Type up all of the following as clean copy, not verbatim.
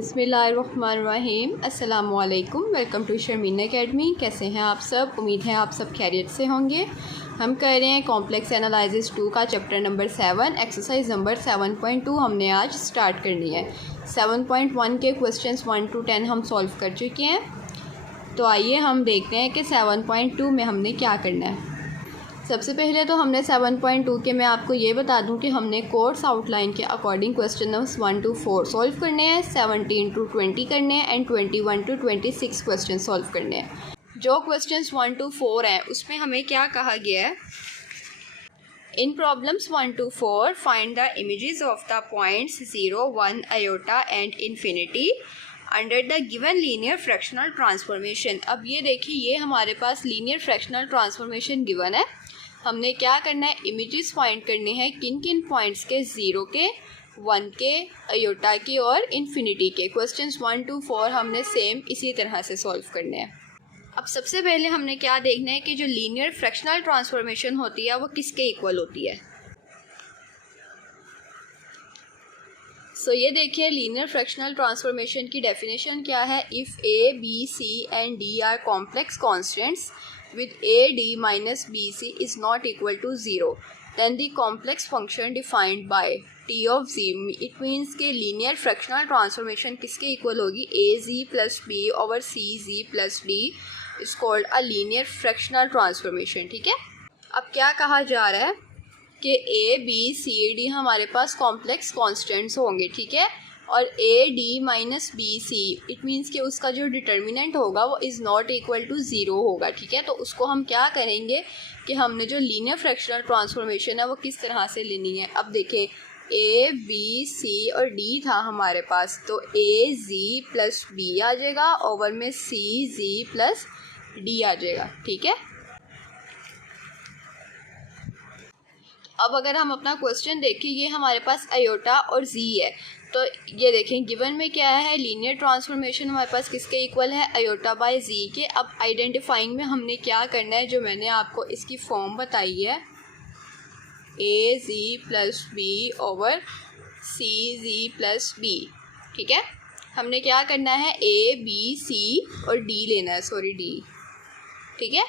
बिस्मिल्लाहिर्रहमानिर्रहीम। अस्सलामुअलैकुम। Welcome to Sharmin academy. कैसे हैं आप सब? उम्मीद है आप सब खैरियत से होंगे। हम कर रहे हैं कॉम्प्लेक्स एनालिसिस 2 का चैप्टर नंबर 7, एक्सरसाइज नंबर 7.2 हमने आज स्टार्ट करनी है। 7.1 के क्वेश्चंस 1 to 10 हम सॉल्व कर चुके हैं। तो आइए हम देखते हैं कि 7.2 में हमने क्या करना है। सबसे पहले तो हमने 7.2 के मैं आपको ये बता दूं कि हमने कोर्स आउटलाइन के according question number 1 to 4 solve करने हैं, 17 to 20 करने हैं एंड 21 to 26 क्वेश्चन सॉल्व करने हैं। जो क्वेश्चंस 1 to 4 हैं उसमें हमें क्या कहा गया है? In problems 1 to 4 find the images of the points 0, 1, iota and infinity under the given linear fractional transformation. अब ये देखिए, ये हमारे पास लीनियर फ्रैक्शनल ट्रांसफॉर्मेशन गिवन है। हमने क्या करना है? इमेजेस फाइंड करने हैं किन किन पॉइंट्स के, 0 के, 1 के, आयोटा के और इन्फिनिटी के। क्वेश्चंस 1 to 4 हमने सेम इसी तरह से सॉल्व करने हैं। अब सबसे पहले हमने क्या देखना है कि जो लीनियर फ्रैक्शनल ट्रांसफॉर्मेशन होती है वो किसके इक्वल होती है। सो ये देखिए, लीनियर फ्रैक्शनल ट्रांसफॉर्मेशन की डेफिनेशन क्या है? If A, B, C and D are complex constants with AD minus BC is not equal to 0, then the complex function defined by T of Z, it means के linear fractional transformation किसके equal होगी? AZ plus B over CZ plus D is called a linear fractional transformation। ठीक है। अब क्या कहा जा रहा है कि A, B, C, D हमारे पास कॉम्प्लेक्स कॉन्स्टेंट्स होंगे। ठीक है। और A D minus B C, it means कि उसका जो डिटर्मिनेंट होगा वो इज़ नॉट इक्वल टू 0 होगा। ठीक है। तो उसको हम क्या करेंगे कि हमने जो लीनियर फ्रैक्शनल ट्रांसफॉर्मेशन है वो किस तरह से लेनी है। अब देखें, ए, बी, सी और डी था हमारे पास, तो ए जी प्लस बी आ जाएगा, ओवर में सी जी प्लस डी आ जाएगा। ठीक है। अब अगर हम अपना क्वेश्चन देखें, ये हमारे पास आयोटा और जी है। तो ये देखें, गिवन में क्या है? लीनियर ट्रांसफॉर्मेशन हमारे पास किसके इक्वल है? आयोटा बाय जी के। अब आइडेंटिफाइंग में हमने क्या करना है, जो मैंने आपको इसकी फॉर्म बताई है, ए जी प्लस बी ओवर सी जी प्लस बी। ठीक है। हमने क्या करना है? ए, बी, सी और डी लेना है, सॉरी डी। ठीक है।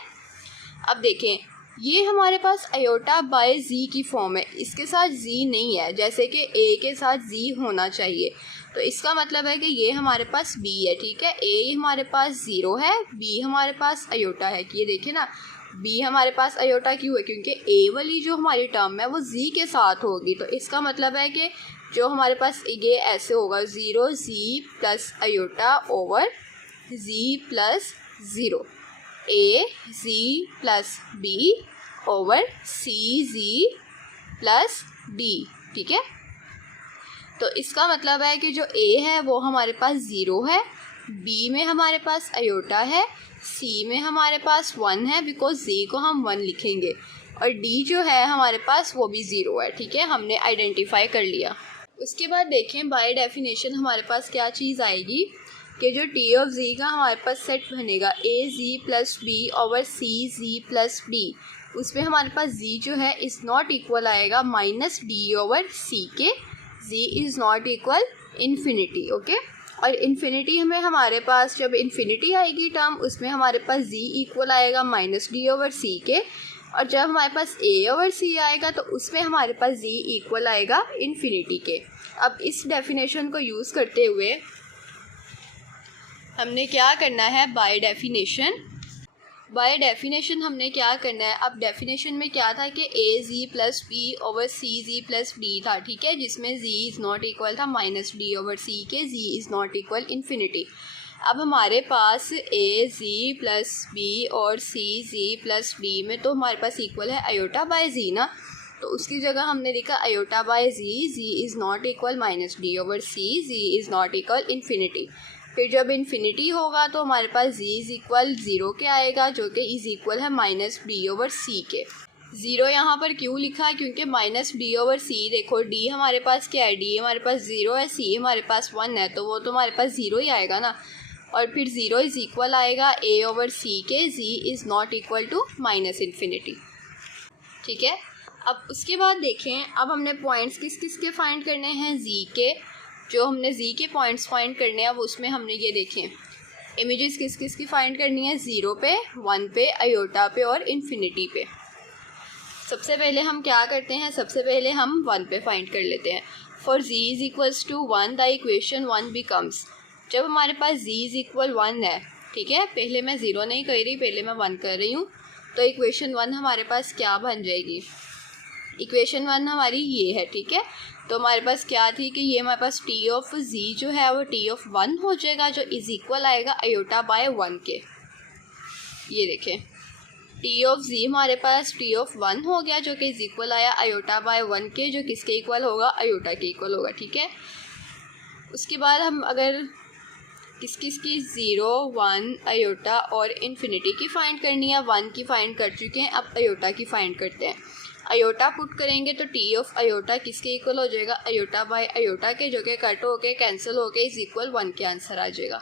अब देखें, ये हमारे पास आयोटा बाय जी की फॉर्म है, इसके साथ जी नहीं है, जैसे कि ए के साथ जी होना चाहिए। तो इसका मतलब है कि ये हमारे पास बी है। ठीक है। ए हमारे पास 0 है, बी हमारे पास आयोटा है। कि ये देखें ना, बी हमारे पास आयोटा क्यों है? क्योंकि ए वाली जो हमारी टर्म है वो जी के साथ होगी। तो इसका मतलब है कि जो हमारे पास ये ऐसे होगा, 0 जी प्लस आयोटा ओवर जी प्लस 0, ए जी प्लस बी ओवर सी जी प्लस डी। ठीक है। तो इसका मतलब है कि जो ए है वो हमारे पास 0 है, बी में हमारे पास आयोटा है, सी में हमारे पास 1 है, बिकॉज जी को हम 1 लिखेंगे, और डी जो है हमारे पास वो भी 0 है। ठीक है। हमने आइडेंटिफाई कर लिया। उसके बाद देखें, बाय डेफिनेशन हमारे पास क्या चीज़ आएगी कि जो टी ऑफ जी का हमारे पास सेट बनेगा, a g plus B over C g plus d, उसमें हमारे पास जी जो है इज़ नॉट इक्वल आएगा माइनस डी ओवर सी के। G is not equal infinity. Okay. और इन्फिनिटी में हमारे पास जब इन्फिनिटी आएगी टर्म, उसमें हमारे पास जी इक्वल आएगा माइनस डी ओवर सी के। और जब हमारे पास ए ओवर सी आएगा तो उसमें हमारे पास जी इक्वल आएगा इन्फिनिटी के। अब इस डेफिनेशन को यूज़ करते हुए हमने क्या करना है? बाय डेफिनेशन हमने क्या करना है? अब डेफिनेशन में क्या था कि ए जी प्लस बी ओवर सी जी प्लस डी था। ठीक है। जिसमें जी इज़ नॉट इक्वल था माइनस डी ओवर सी के, g is not equal infinity. अब हमारे पास ए जी प्लस बी और सी जी प्लस डी में तो हमारे पास इक्वल है आयोटा बाय जी ना, तो उसकी जगह हमने लिखा iota by z, z is not equal minus D over C, z is not equal infinity. फिर जब इन्फिनिटी होगा तो हमारे पास जी इज़ इक्वल 0 के आएगा, जो कि इज़ इक्वल है माइनस डी ओवर सी के। 0 यहाँ पर क्यों लिखा है? क्योंकि माइनस डी ओवर सी, देखो डी हमारे पास क्या है? डी हमारे पास 0 है, सी हमारे पास 1 है, तो वो तो हमारे पास 0 ही आएगा ना। और फिर 0 इज़ इक्वल आएगा ए ओवर सी के, g is not equal to minus infinity. ठीक है। अब उसके बाद देखें, अब हमने पॉइंट्स किस किस के फाइंड करने हैं? जी के, जो हमने जी के पॉइंट्स फाइंड करने हैं वो उसमें हमने ये देखें इमेजेस किस किस की फाइंड करनी है, 0 पे, 1 पे, अयोटा पे और इन्फिनिटी पे। सबसे पहले हम क्या करते हैं, सबसे पहले हम 1 पे फाइंड कर लेते हैं। For z is equals to 1 the equation 1 becomes, जब हमारे पास z इज इक्वल 1 है, ठीक है, पहले मैं 0 नहीं कर रही, पहले मैं 1 कर रही हूँ, तो इक्वेशन 1 हमारे पास क्या बन जाएगी, इक्वेशन 1 हमारी ये है, ठीक है। तो हमारे पास क्या थी कि ये हमारे पास टी ऑफ z जो है वो टी ऑफ 1 हो जाएगा, जो इज इक्वल आएगा अयोटा बाय 1 के। ये देखें टी ऑफ z हमारे पास टी ऑफ 1 हो गया, जो कि इज इक्वल आया अयोटा बाय 1 के, जो किसके इक्वल होगा, अयोटा के इक्वल होगा, ठीक है। उसके बाद हम अगर किस किस की 0, 1, अयोटा और इन्फिनिटी की फाइंड करनी है, 1 की फाइंड कर चुके हैं, अब अयोटा की फाइंड करते हैं। अयोटा पुट करेंगे तो टी ऑफ अयोटा किसके इक्वल हो जाएगा, अयोटा बाय अयोटा के, जो कि कट होके कैंसिल होके इज इक्वल 1 के आंसर आ जाएगा।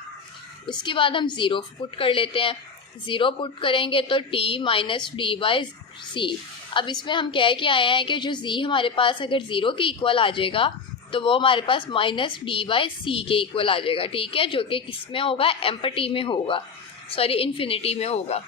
उसके बाद हम 0 पुट कर लेते हैं, 0 पुट करेंगे तो t माइनस डी बाई सी। अब इसमें हम कह के आए हैं कि जो z हमारे पास अगर 0 के इक्वल आ जाएगा तो वो हमारे पास माइनस डी बाई सी के इक्वल आ जाएगा, ठीक है, जो कि किस में होगा, एम्पटी में होगा, सॉरी इन्फिनिटी में होगा।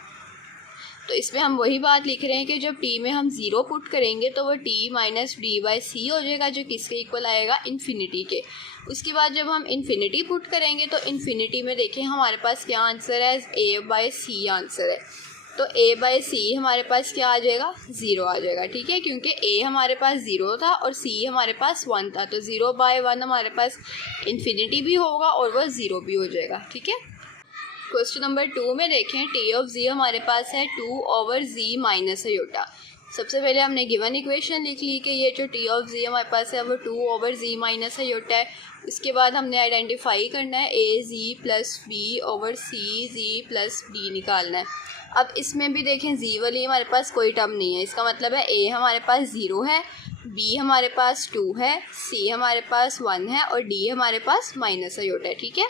तो इसमें हम वही बात लिख रहे हैं कि जब t में हम 0 पुट करेंगे तो वो t माइनस डी बाई सी हो जाएगा, जो किसके इक्वल आएगा, इन्फिनिटी के। उसके बाद जब हम इन्फिनिटी पुट करेंगे तो इन्फिनिटी में देखें हमारे पास क्या आंसर है, a बाई सी आंसर है। तो a बाई सी हमारे पास क्या आ जाएगा, 0 आ जाएगा, ठीक है, क्योंकि a हमारे पास 0 था और c हमारे पास 1 था, तो 0 बाई 1 हमारे पास इन्फिनिटी भी होगा और वह 0 भी हो जाएगा, ठीक है। क्वेश्चन नंबर 2 में देखें टी ऑफ z हमारे पास है 2 ओवर z माइनस अयोटा। सबसे पहले हमने गिवन इक्वेशन लिख ली कि ये जो टी ऑफ z हमारे पास है वो 2 ओवर z माइनस अयोटा है। उसके बाद हमने आइडेंटिफाई करना है a z plus B over c z plus D निकालना है। अब इसमें भी देखें z वाली हमारे पास कोई टर्म नहीं है, इसका मतलब है a हमारे पास 0 है, b हमारे पास 2 है, c हमारे पास 1 है और d हमारे पास माइनस अयोटा है, ठीक है।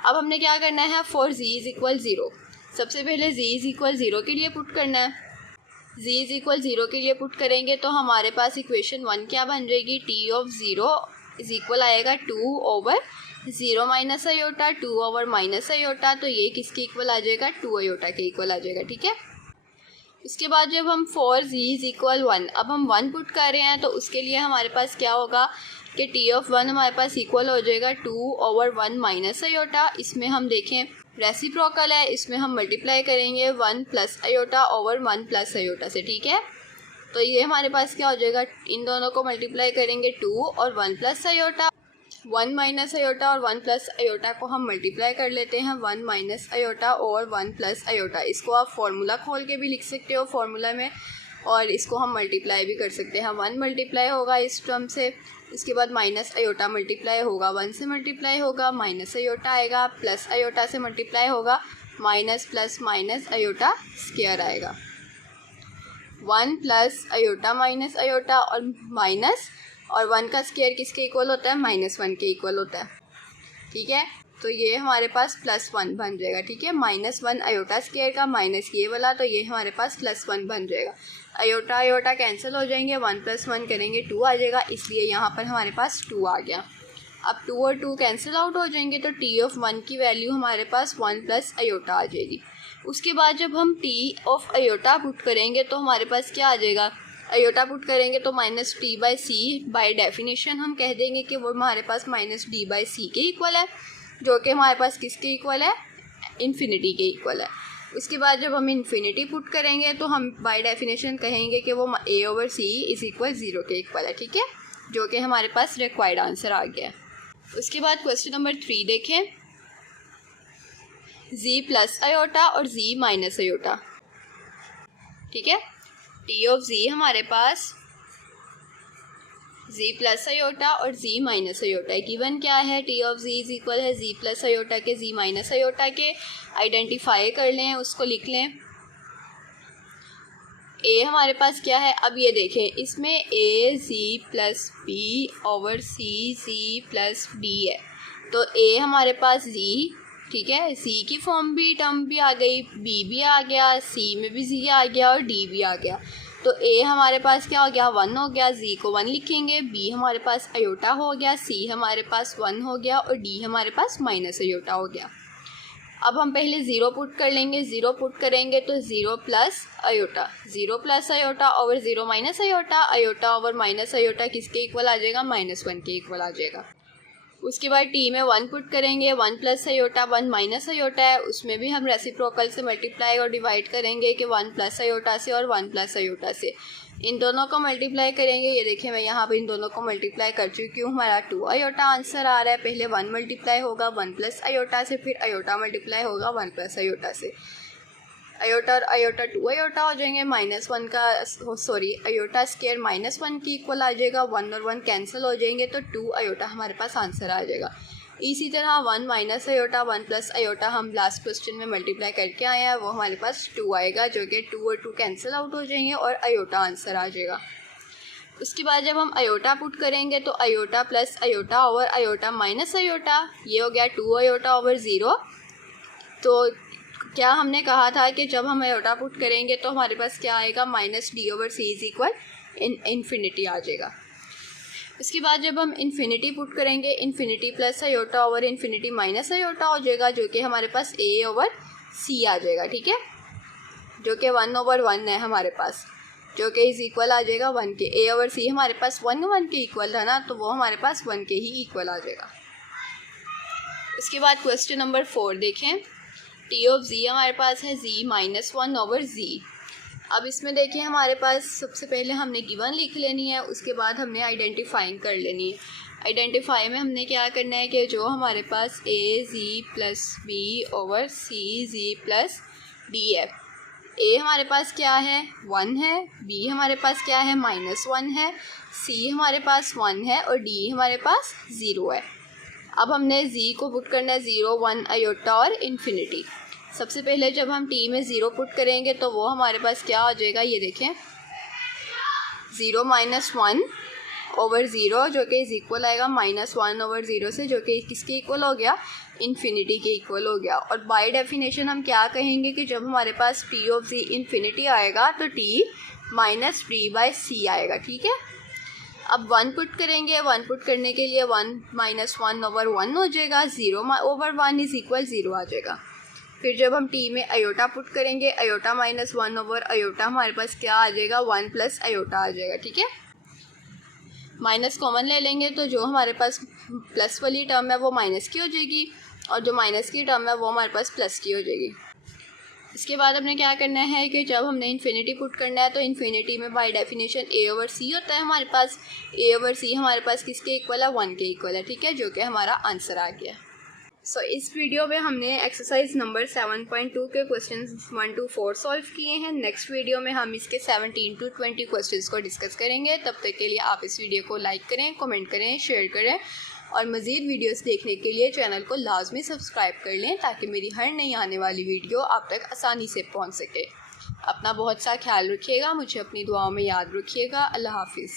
अब हमने क्या करना है, फॉर z इज इक्वल 0, सबसे पहले z इज इक्वल 0 के लिए पुट करना है। z इज इक्वल 0 के लिए पुट करेंगे तो हमारे पास इक्वेशन 1 क्या बन जाएगी, t ऑफ 0 इज इक्वल आएगा 2 over 0 minus aorta, 2 over minus aorta, तो ये किसके इक्वल आ जाएगा, 2 अयोटा के इक्वल आ जाएगा, ठीक है। इसके बाद जब हम फॉर z इज इक्वल 1, अब हम 1 पुट कर रहे हैं तो उसके लिए हमारे पास क्या होगा कि टी ऑफ 1 हमारे पास इक्वल हो जाएगा 2 ओवर 1 माइनस अयोटा। इसमें हम देखें रेसिप्रोकल है, इसमें हम मल्टीप्लाई करेंगे 1 plus iota over 1 plus iota से, ठीक है। तो ये हमारे पास क्या हो जाएगा, इन दोनों को मल्टीप्लाई करेंगे 2 और 1 प्लस अयोटा, 1 माइनस अयोटा और 1 प्लस अयोटा को हम मल्टीप्लाई कर लेते हैं 1 माइनस अयोटा और 1 प्लस अयोटा। इसको आप फार्मूला खोल के भी लिख सकते हो फार्मूला में, और इसको हम मल्टीप्लाई भी कर सकते हैं। 1 मल्टीप्लाई होगा इस टर्म से, इसके बाद माइनस अयोटा मल्टीप्लाई होगा 1 से मल्टीप्लाई होगा, माइनस अयोटा आएगा, प्लस अयोटा से मल्टीप्लाई होगा, minus plus minus iota square आएगा, 1 प्लस अयोटा माइनस अयोटा और माइनस, और 1 का स्क्वायर किसके इक्वल होता है, -1 के इक्वल होता है, ठीक है। तो ये हमारे पास +1 बन जाएगा, ठीक है, -1 अयोटा स्क्वायर का माइनस ये वाला, तो ये हमारे पास +1 बन जाएगा। अयोटा अयोटा कैंसिल हो जाएंगे, 1 + 1 करेंगे 2 आ जाएगा, इसलिए यहाँ पर हमारे पास 2 आ गया। अब 2 और 2 कैंसिल आउट हो जाएंगे तो टी ऑफ 1 की वैल्यू हमारे पास 1 प्लस अयोटा आ जाएगी। उसके बाद जब हम टी ऑफ अयोटा पुट करेंगे तो हमारे पास क्या आ जाएगा, अयोटा पुट करेंगे तो -t/c, बाय डेफिनेशन हम कह देंगे कि वो हमारे पास -d/c के इक्वल है, जो कि हमारे पास किसके इक्वल है, इन्फिनिटी के इक्वल है। उसके बाद जब हम इन्फिनिटी पुट करेंगे तो हम बाय डेफिनेशन कहेंगे कि वो a/c इज इक्वल 0 के इक्वल है, ठीक है, जो कि हमारे पास रिक्वायर्ड आंसर आ गया। उसके बाद क्वेश्चन नंबर 3 देखें, z प्लस अयोटा और z माइनस अयोटा, ठीक है। टी ऑफ z हमारे पास z प्लस अयोटा और z माइनस अयोटा है। गिवन क्या है, T of z is equal है z प्लस अयोटा के z माइनस अयोटा के। आइडेंटिफाई कर लें, उसको लिख लें। a हमारे पास क्या है, अब ये देखें इसमें a z plus B over c plus d है, तो a हमारे पास z, ठीक है, c की फॉर्म भी टर्म भी आ गई, b भी आ गया, c में भी z आ गया और d भी आ गया। तो तो ए हमारे पास क्या हो गया 1 हो गया, जी को 1 लिखेंगे, बी हमारे पास अयोटा हो गया, सी हमारे पास 1 हो गया और डी हमारे पास माइनस अयोटा हो गया। अब हम पहले 0 पुट कर लेंगे, 0 पुट करेंगे तो 0 plus iota, 0 plus iota over 0 minus iota, iota over minus iota किसके इक्वल आ जाएगा -1 के इक्वल आ जाएगा। उसके बाद टी में 1 पुट करेंगे, 1 प्लस अयोटा 1 माइनस अयोटा है, उसमें भी हम रेसिप्रोकल से मल्टीप्लाई और डिवाइड करेंगे कि 1 प्लस अयोटा से और 1 प्लस अयोटा से। इन दोनों को मल्टीप्लाई करेंगे, ये देखिए मैं यहाँ पे इन दोनों को मल्टीप्लाई कर चुकी हूँ, हमारा 2 अयोटा आंसर आ रहा है। पहले 1 मल्टीप्लाई होगा 1 प्लस अयोटा से, फिर अयोटा मल्टीप्लाई होगा 1 प्लस अयोटा से। अयोटा और अयोटा 2 अयोटा हो जाएंगे, -1 का अयोटा स्क्वायर -1 की इक्वल आ जाएगा, 1 और 1 कैंसिल हो जाएंगे तो 2 अयोटा हमारे पास आंसर आ जाएगा। इसी तरह 1 माइनस अयोटा 1 प्लस अयोटा हम लास्ट क्वेश्चन में मल्टीप्लाई करके आए हैं, वो हमारे पास 2 आएगा, जो कि 2 और 2 कैंसिल आउट हो जाएंगे और अयोटा आंसर आ जाएगा। उसके बाद जब हम अयोटा पुट करेंगे तो iota plus iota over iota minus iota, ये हो गया 2 अयोटा ओवर 0। तो क्या हमने कहा था कि जब हम अयोटा पुट करेंगे तो हमारे पास क्या आएगा -d over c is equal infinity आ जाएगा। उसके बाद जब हम इन्फिनिटी पुट करेंगे, infinity plus iota over infinity minus iota हो जाएगा, जो कि हमारे पास a ओवर c आ जाएगा, ठीक है, जो कि 1 ओवर 1 है हमारे पास, जो कि इज इक्वल आ जाएगा 1 के। a ओवर c हमारे पास 1 के इक्वल था ना, तो वो हमारे पास 1 के ही इक्वल आ जाएगा। उसके बाद क्वेश्चन नंबर 4 देखें, टी ऑफ जी हमारे पास है z -1 ओवर z। अब इसमें देखिए हमारे पास सबसे पहले हमने गिवन लिख लेनी है, उसके बाद हमने आइडेंटिफाइंग कर लेनी है। आइडेंटिफाई में हमने क्या करना है कि जो हमारे पास a z plus b over c z plus d है, a हमारे पास क्या है 1 है, b हमारे पास क्या है -1 है, c हमारे पास 1 है और d हमारे पास 0 है। अब हमने z को पुट करना है 0 1 अयोटा और इन्फिनिटी। सबसे पहले जब हम t में 0 पुट करेंगे तो वो हमारे पास क्या हो जाएगा, ये देखें 0 -1 ओवर 0, जो कि इज इक्वल आएगा -1 ओवर 0 से, जो कि किसके इक्वल हो गया इन्फिनिटी के इक्वल हो गया। और बाय डेफिनेशन हम क्या कहेंगे कि जब हमारे पास t ऑफ z इन्फिनिटी आएगा तो t -t/c आएगा, ठीक है। अब 1 पुट करेंगे, 1 पुट करने के लिए 1 -1 ओवर 1 हो जाएगा, 0 ओवर 1 इज इक्वल 0 आ जाएगा। फिर जब हम t में अयोटा पुट करेंगे, अयोटा -1 ओवर अयोटा हमारे पास क्या आ जाएगा 1 प्लस अयोटा आ जाएगा, ठीक है। माइनस कॉमन ले लेंगे तो जो हमारे पास प्लस वाली टर्म है वो माइनस की हो जाएगी और जो माइनस की टर्म है वो हमारे पास प्लस की हो जाएगी। इसके बाद हमने क्या करना है कि जब हमने इन्फिनिटी पुट करना है तो इन्फिनिटी में by definition a over c होता है हमारे पास, a ओवर c हमारे पास किसके इक्वल है 1 के इक्वल है, ठीक है, जो कि हमारा आंसर आ गया। सो इस वीडियो में हमने एक्सरसाइज नंबर 7.2 के क्वेश्चंस 1 to 4 सॉल्व किए हैं। नेक्स्ट वीडियो में हम इसके 17 to 20 क्वेश्चंस को डिस्कस करेंगे। तब तक के लिए आप इस वीडियो को लाइक करें, कमेंट करें, शेयर करें और मज़ीद वीडियोस देखने के लिए चैनल को लाजमी सब्सक्राइब कर लें ताकि मेरी हर नई आने वाली वीडियो आप तक आसानी से पहुँच सके। अपना बहुत सा ख्याल रखिएगा, मुझे अपनी दुआओं में याद रखिएगा। अल्लाह हाफिज़।